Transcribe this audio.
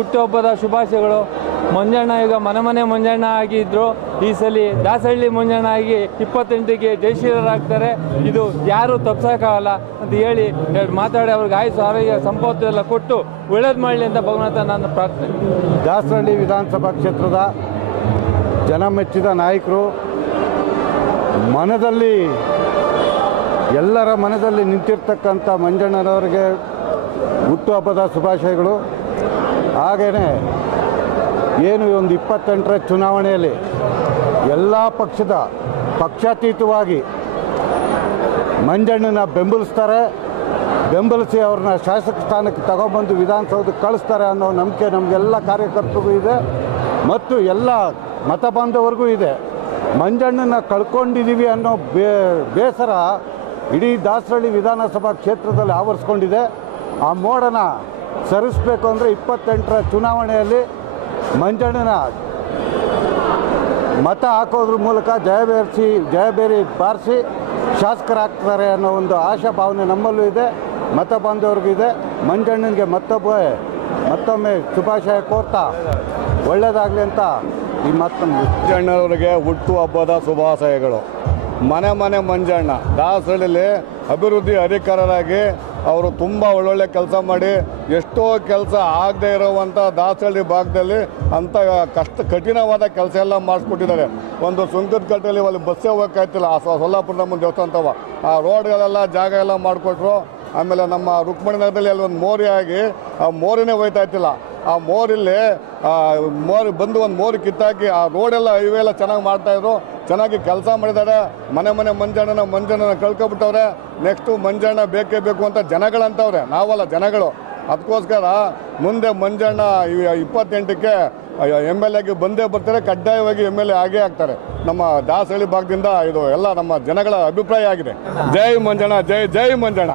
ಹುಟ್ಟುಹಬ್ಬದ ಶುಭಾಶಯಗಳು. ಮಂಜಣ್ಣ ಈಗ ಮನೆ ಮಂಜಣ್ಣ ಆಗಿದ್ರು. ಈ ಸಲ ದಾಸಹಳ್ಳಿ ಮಂಜಣ್ಣ ಆಗಿ 28ಕ್ಕೆ ಜಯಶೀಲರಾಗ್ತಾರೆ. ಇದು ಯಾರು ತಪ್ಪಿಸೋಕ್ಕಾಗಲ್ಲ ಅಂತ ಹೇಳಿ ಮಾತಾಡಿ ಅವ್ರಿಗೆ ಆಯುಷ್ ಆರೋಗ್ಯ ಸಂಪತ್ತು ಎಲ್ಲ ಕೊಟ್ಟು ಒಳ್ಳೇದು ಮಾಡಲಿ ಅಂತ ಭಗವಂತ ನನ್ನ ಪ್ರಾರ್ಥನೆ. ದಾಸಹಳ್ಳಿ ವಿಧಾನಸಭಾ ಕ್ಷೇತ್ರದ ಜನಮೆಚ್ಚಿದ ನಾಯಕರು, ಮನದಲ್ಲಿ ಎಲ್ಲರ ಮನದಲ್ಲಿ ನಿಂತಿರ್ತಕ್ಕಂಥ ಮಂಜಣ್ಣನವರಿಗೆ ಹುಟ್ಟುಹಬ್ಬದ ಶುಭಾಶಯಗಳು. ಹಾಗೆಯೇ ಏನು ಒಂದು 28ರ ಚುನಾವಣೆಯಲ್ಲಿ ಎಲ್ಲ ಪಕ್ಷಾತೀತವಾಗಿ ಮಂಜಣ್ಣನ ಬೆಂಬಲಿಸಿ ಅವ್ರನ್ನ ಶಾಸಕ ಸ್ಥಾನಕ್ಕೆ ತಗೊಬಂದು ವಿಧಾನಸೌಧಕ್ಕೆ ಕಳಿಸ್ತಾರೆ ಅನ್ನೋ ನಂಬಿಕೆ ನಮಗೆಲ್ಲ ಕಾರ್ಯಕರ್ತರಿಗೂ ಇದೆ ಮತ್ತು ಎಲ್ಲ ಮತ ಬಾಂಧವರಿಗೂ ಇದೆ. ಮಂಜಣ್ಣನ ಕಳ್ಕೊಂಡಿದ್ದೀವಿ ಅನ್ನೋ ಬೇಸರ ಇಡೀ ದಾಸಹಳ್ಳಿ ವಿಧಾನಸಭಾ ಕ್ಷೇತ್ರದಲ್ಲಿ ಆವರಿಸ್ಕೊಂಡಿದೆ. ಆ ಮೋಡನ ಸರಿಸಬೇಕು ಅಂದರೆ 28ರ ಚುನಾವಣೆಯಲ್ಲಿ ಮಂಜಣ್ಣನ ಮತ ಹಾಕೋದ್ರ ಮೂಲಕ ಜಯಬೇರಿ ಬಾರಿಸಿ ಶಾಸಕರಾಗ್ತಾರೆ ಅನ್ನೋ ಒಂದು ಆಶಾ ಭಾವನೆ ನಮ್ಮಲ್ಲೂ ಇದೆ, ಮತ ಬಾಂಧವರಿಗೂ ಇದೆ. ಮಂಜಣ್ಣನಿಗೆ ಮತ್ತೊಮ್ಮೆ ಶುಭಾಶಯ ಕೋರ್ತಾ ಒಳ್ಳೆಯದಾಗಲಿ ಅಂತ ಈ ಮತ್ತೊಮ್ಮೆ ಮಂಜಣ್ಣವರಿಗೆ ಹುಟ್ಟುಹಬ್ಬದ ಶುಭಾಶಯಗಳು. ಮನೆ ಮಂಜಣ್ಣ ದಾಸಹಳ್ಳಿಲಿ ಅಭಿವೃದ್ಧಿ ಅಧಿಕಾರರಾಗಿ ಅವರು ತುಂಬ ಒಳ್ಳೊಳ್ಳೆ ಕೆಲಸ ಮಾಡಿ ಎಷ್ಟೋ ಕೆಲಸ ಆಗದೆ ಇರುವಂಥ ದಾಸಹಳ್ಳಿ ಭಾಗದಲ್ಲಿ ಅಂಥ ಕಠಿಣವಾದ ಕೆಲಸ ಎಲ್ಲ ಮಾಡಿಸ್ಕೊಟ್ಟಿದ್ದಾರೆ. ಒಂದು ಸುಂಕದ ಕಟ್ಟೆಯಲ್ಲಿ ಅಲ್ಲಿ ಬಸ್ಸೇ ಹೋಗೋಕ್ಕಾಯ್ತಿಲ್ಲ. ಆ ಸೊಲ್ಲಾಪುರದ ಮುಂದೆ ದೇವಸ್ಥಾನದವ ಆ ರೋಡ್ಗಳೆಲ್ಲ ಜಾಗ ಎಲ್ಲ ಮಾಡಿಕೊಟ್ರು. ಆಮೇಲೆ ನಮ್ಮ ರುಕ್ಮಿಣಿ ನಗರದಲ್ಲಿ ಅಲ್ಲಿ ಒಂದು ಮೋರಿ ಆಗಿ ಆ ಮೋರಿನೇ ಹೋಯ್ತಾ ಇತ್ತಿಲ್ಲ. ಆ ಮೋರಿಲ್ಲಿ ಬಂದು ಒಂದು ಮೋರಿ ಕಿತ್ತಾಕಿ ಆ ರೋಡೆಲ್ಲ ಹೈವೇ ಎಲ್ಲ ಚೆನ್ನಾಗಿ ಮಾಡ್ತಾಯಿದ್ರು. ಚೆನ್ನಾಗಿ ಕೆಲಸ ಮಾಡಿದ್ದಾರೆ. ಮನೆ ಮಂಜಣ್ಣನ ಕಳ್ಕೊಬಿಟ್ಟವ್ರೆ. ನೆಕ್ಸ್ಟು ಮಂಜಣ್ಣ ಬೇಕೇ ಬೇಕು ಅಂತ ಜನಗಳಂತವ್ರೆ, ನಾವಲ್ಲ ಜನಗಳು. ಅದಕ್ಕೋಸ್ಕರ ಮುಂದೆ ಮಂಜಣ್ಣ 28ಕ್ಕೆ MLA ಬಂದೇ ಬರ್ತಾರೆ, ಕಡ್ಡಾಯವಾಗಿ MLA ಆಗೇ ಆಗ್ತಾರೆ. ನಮ್ಮ ದಾಸಹಳ್ಳಿ ಭಾಗದಿಂದ ಇದು ಎಲ್ಲ ನಮ್ಮ ಜನಗಳ ಅಭಿಪ್ರಾಯ ಆಗಿದೆ. ಜೈ ಮಂಜಣ್ಣ, ಜೈ ಮಂಜಣ್ಣ.